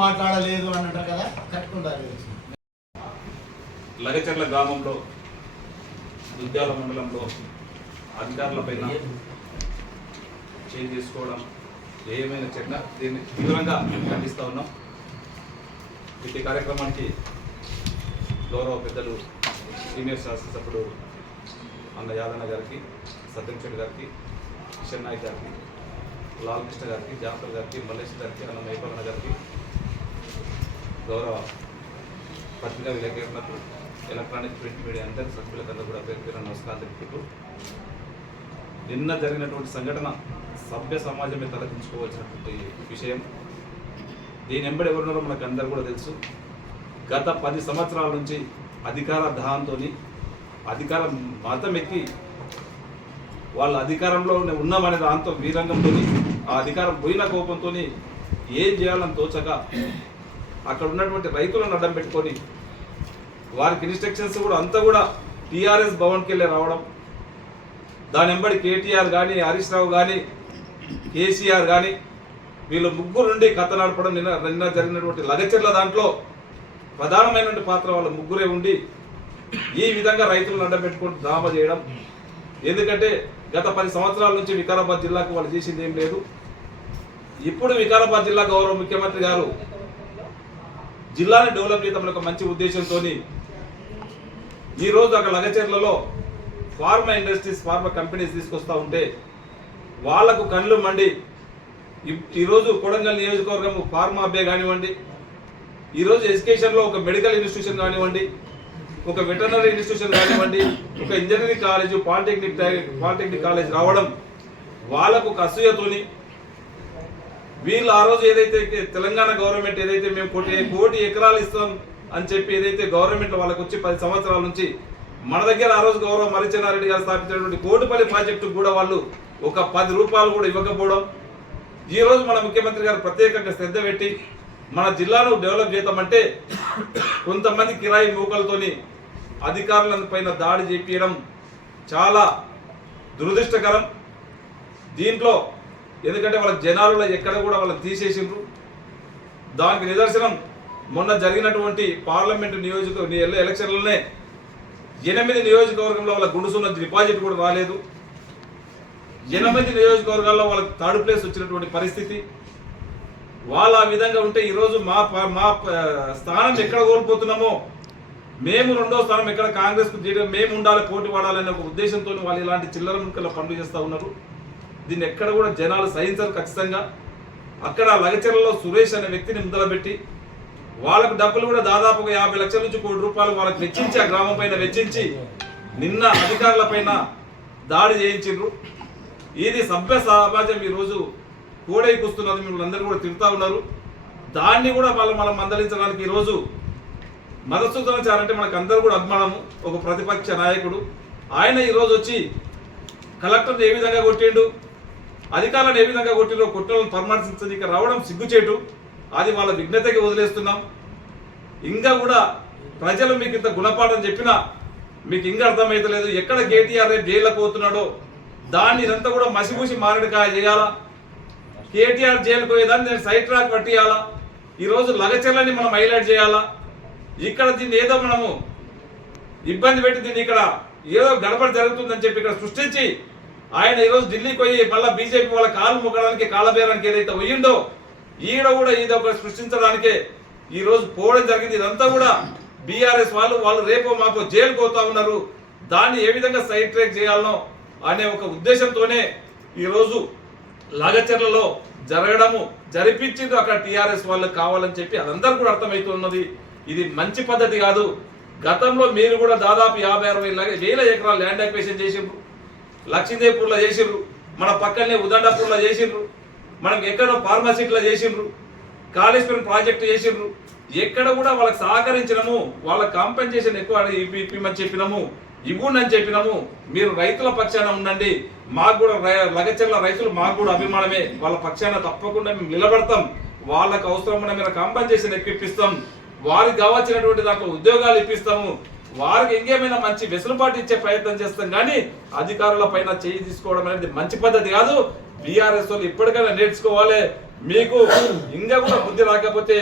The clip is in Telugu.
మాట్లాడలేదు అని అంటారు కదా, కరెక్ట్ ఉండాలి. లగచర్ల గ్రామంలో దుద్యాల మండలంలో అధికారులపైన చేంజ్ చేసుకోవడం ఏమైనా చర్య, దీన్ని తీవ్రంగా ఖండిస్తూ ఉన్నాం. ఇట్టి కార్యక్రమానికి గౌరవ పెద్దలు సీనియర్ శాసనసభ్యుడు అన్న యాదన్న గారికి, సత్యం శెట్టి గారికి, కిషన్ నాయక్ గారికి, లాల్ కృష్ణ గారికి, జాఫర్ గారికి, మల్లేష్ గారికి, అన్న మైపాలన్న గారికి, గౌరవ పత్రికా విలేకరులకు, ఎలక్ట్రానిక్ ప్రింట్ మీడియా అందరి సభ్యులకన్నా కూడా పేరు పేరు నమస్కారం తెలుపుతూ, నిన్న జరిగినటువంటి సంఘటన సభ్య సమాజమే తలదించుకోవాల్సినటువంటి విషయం. దీని వెంబడి ఎవరున్నారో మనకు అందరూ కూడా తెలుసు. గత 10 సంవత్సరాల నుంచి అధికార దాహంతో, అధికారం మతం ఎక్కి వాళ్ళ అధికారంలో ఉన్నామనే దాంతో వీరంగంతో, ఆ అధికారం పోయిన కోపంతో ఏం చేయాలని తోచక అక్కడ ఉన్నటువంటి రైతులను అడ్డం పెట్టుకొని వారికి ఇన్స్ట్రక్షన్స్ కూడా అంతా కూడా టీఆర్ఎస్ భవన్కి వెళ్ళి రావడం, దాని వెంబడి కేటీఆర్ కానీ, హరీష్ రావు కానీ, కేసీఆర్ కానీ వీళ్ళు ముగ్గురు నుండి కథ నడపడం. నిన్న జరిగినటువంటి లగచర్ల దాంట్లో ప్రధానమైనటువంటి పాత్ర వాళ్ళ ముగ్గురే ఉండి ఈ విధంగా రైతులను అడ్డపెట్టుకొని డ్రామా చేయడం. ఎందుకంటే గత 10 సంవత్సరాల నుంచి వికారాబాద్ జిల్లాకు వాళ్ళు చేసింది ఏం లేదు. ఇప్పుడు వికారాబాద్ జిల్లా గౌరవ ముఖ్యమంత్రి గారు జిల్లాని డెవలప్ చేయడం ఒక మంచి ఉద్దేశంతో ఈరోజు అక్కడ లగచర్లలో ఫార్మా ఇండస్ట్రీస్, ఫార్మా కంపెనీస్ తీసుకొస్తూ ఉంటే వాళ్లకు కళ్ళు మండి ఈరోజు కొడంగల్ నియోజకవర్గం ఫార్మా అబ్బే కానివ్వండి, ఈరోజు ఎడ్యుకేషన్లో ఒక మెడికల్ ఇన్స్టిట్యూషన్ కానివ్వండి, ఒక వెటర్నరీ ఇన్స్టిట్యూషన్ కానివ్వండి, ఒక ఇంజనీరింగ్ కాలేజ్, పాలిటెక్నిక్ కాలేజ్ రావడం వాళ్ళకు అసూయతోని వీళ్ళు ఆ రోజు ఏదైతే తెలంగాణ గవర్నమెంట్ ఏదైతే మేము కోటి ఎకరాలు ఇస్తాం అని చెప్పి ఏదైతే గవర్నమెంట్ వాళ్ళకి వచ్చి 10 సంవత్సరాల నుంచి మన దగ్గర ఆ రోజు గౌరవ మరిచెన్నారెడ్డి గారు స్థాపించినటువంటి కోటిపల్లి ప్రాజెక్టు కూడా వాళ్ళు ఒక 10 రూపాయలు కూడా ఇవ్వకపోవడం, ఈ రోజు మన ముఖ్యమంత్రి గారు ప్రత్యేకంగా శ్రద్ధ పెట్టి మన జిల్లాను డెవలప్ చేద్దామంటే కొంతమంది కిరాయి మూకలతోని అధికారుల పైన దాడి చేపించడం చాలా దురదృష్టకరం. దీంట్లో ఎందుకంటే వాళ్ళ జనాలలో ఎక్కడ కూడా వాళ్ళని తీసేసిండ్రు. దానికి నిదర్శనం మొన్న జరిగినటువంటి పార్లమెంటు ఎలక్షన్లలోనే 8 నియోజకవర్గంలో వాళ్ళ గుండుసున్న డిపాజిట్ కూడా రాలేదు. 8 నియోజకవర్గాల్లో వాళ్ళకి 3rd ప్లేస్ వచ్చినటువంటి పరిస్థితి. వాళ్ళు ఆ విధంగా ఉంటే ఈరోజు మా స్థానం ఎక్కడ కోల్పోతున్నామో, మేము 2వ స్థానం ఎక్కడ కాంగ్రెస్కు మేము ఉండాలి, పోటీ పడాలనే ఒక ఉద్దేశంతో వాళ్ళు ఇలాంటి చిల్లర ముక్కల పనులు చేస్తూ ఉన్నారు. దీన్ని ఎక్కడ కూడా జనాలు సహించరు ఖచ్చితంగా. అక్కడ లగచర్లలో సురేష్ అనే వ్యక్తిని ముద్దలబెట్టి వాళ్ళకు డబ్బులు కూడా దాదాపుగా 50 లక్షల నుంచి 1 కోటి రూపాయలు వాళ్ళకి వెచ్చించి, ఆ గ్రామం పైన వెచ్చించి నిన్న అధికారుల పైన దాడి చేయించిండ్రు. ఇది సభ్య సమాజం ఈరోజు కోడై కూస్తున్నది, మిమ్మల్ని అందరూ కూడా తిరుగుతూ ఉన్నారు. దాన్ని కూడా మనం మందలించడానికి ఈరోజు మధుసూదనాచారంటే మనకు అందరూ కూడా అభిమానము, ఒక ప్రతిపక్ష నాయకుడు. ఆయన ఈరోజు వచ్చి కలెక్టర్ని ఏ విధంగా కొట్టిండు, అధికారులను ఏ విధంగా కొట్టిండో కొట్టలను పరామర్శించడానికి రావడం సిగ్గుచేటు. అది వాళ్ళ విఘ్నతకి వదిలేస్తున్నాం. ఇంకా కూడా ప్రజలు మీకు ఇంత గుణపాఠం చెప్పినా మీకు ఇంకా అర్థమైతలేదు. ఎక్కడ కేటీఆర్ రేపు జైల్లో పోతున్నాడో దాన్ని ఇదంతా కూడా మసిపూసి మారడికాయ చేయాలా, కేటీఆర్ జైలుకు పోయేదాన్ని నేను సైడ్ ట్రాక్ పట్టియాలా, ఈరోజు లగచర్లని మనం హైలైట్ చేయాలా. ఇక్కడ దీన్ని ఏదో మనము ఇబ్బంది పెట్టి దీన్ని ఇక్కడ ఏదో గడబడి జరుగుతుందని చెప్పి ఇక్కడ సృష్టించి ఆయన ఈరోజు ఢిల్లీకి పోయి మళ్ళీ బీజేపీ వాళ్ళ కాలు మొక్కడానికి, కాలబేరానికి ఏదైతే పోయిండో ఈడ కూడా ఇది ఒక సృష్టించడానికే ఈరోజు పోవడం జరిగింది. ఇదంతా కూడా బీఆర్ఎస్ వాళ్ళు రేపో మాపో జైలుకు పోతా ఉన్నారు. దాన్ని ఏ విధంగా సైడ్ ట్రాక్ చేయాలనో అనే ఒక ఉద్దేశంతోనే ఈరోజు లగచర్లలో జరగడము జరిపించింది అక్కడ టీఆర్ఎస్ వాళ్ళకి కావాలని చెప్పి అదందరూ కూడా అర్థమవుతున్నది. ఇది మంచి పద్ధతి కాదు. గతంలో మీరు కూడా దాదాపు 50-60 వేల ఎకరాలు ల్యాండ్ అక్విజిషన్ చేసిండ్రు, లక్ష్మీదేవ్పూర్లో చేసిండ్రు, మన పక్కనే ఉదండపూర్లో చేసిండ్రు, మనకు ఎక్కడో ఫార్మసిటీలో చేసిండ్రు, కాళేశ్వరం ప్రాజెక్టు చేసిండ్రు. ఎక్కడ కూడా వాళ్ళకి సహకరించినము, వాళ్ళ కాంపెన్సేషన్ ఎక్కువ ఇప్పమని చెప్పినాము, ఇవ్వండి చెప్పినాము. మీరు రైతుల పక్షాన ఉండండి, మాకు కూడా లగచర్ల రైతులు మాకు కూడా అభిమానమే, వాళ్ళ పక్షాన తప్పకుండా మేము నిలబడతాం. వాళ్ళకు అవసరమైన మీరు కాంపెన్సేషన్ ఇప్పిస్తాం, వారికి కావాల్సినటువంటి దాంట్లో ఉద్యోగాలు ఇప్పిస్తాము, వారికి ఇంకేమైనా మంచి వెసులుబాటు ఇచ్చే ప్రయత్నం చేస్తాం. కానీ అధికారుల పైన చేయి తీసుకోవడం అనేది మంచి పద్ధతి కాదు. బీఆర్ఎస్ వాళ్ళు ఇప్పటికైనా నేర్చుకోవాలి. మీకు ఇంకా కూడా బుద్ధి రాకపోతే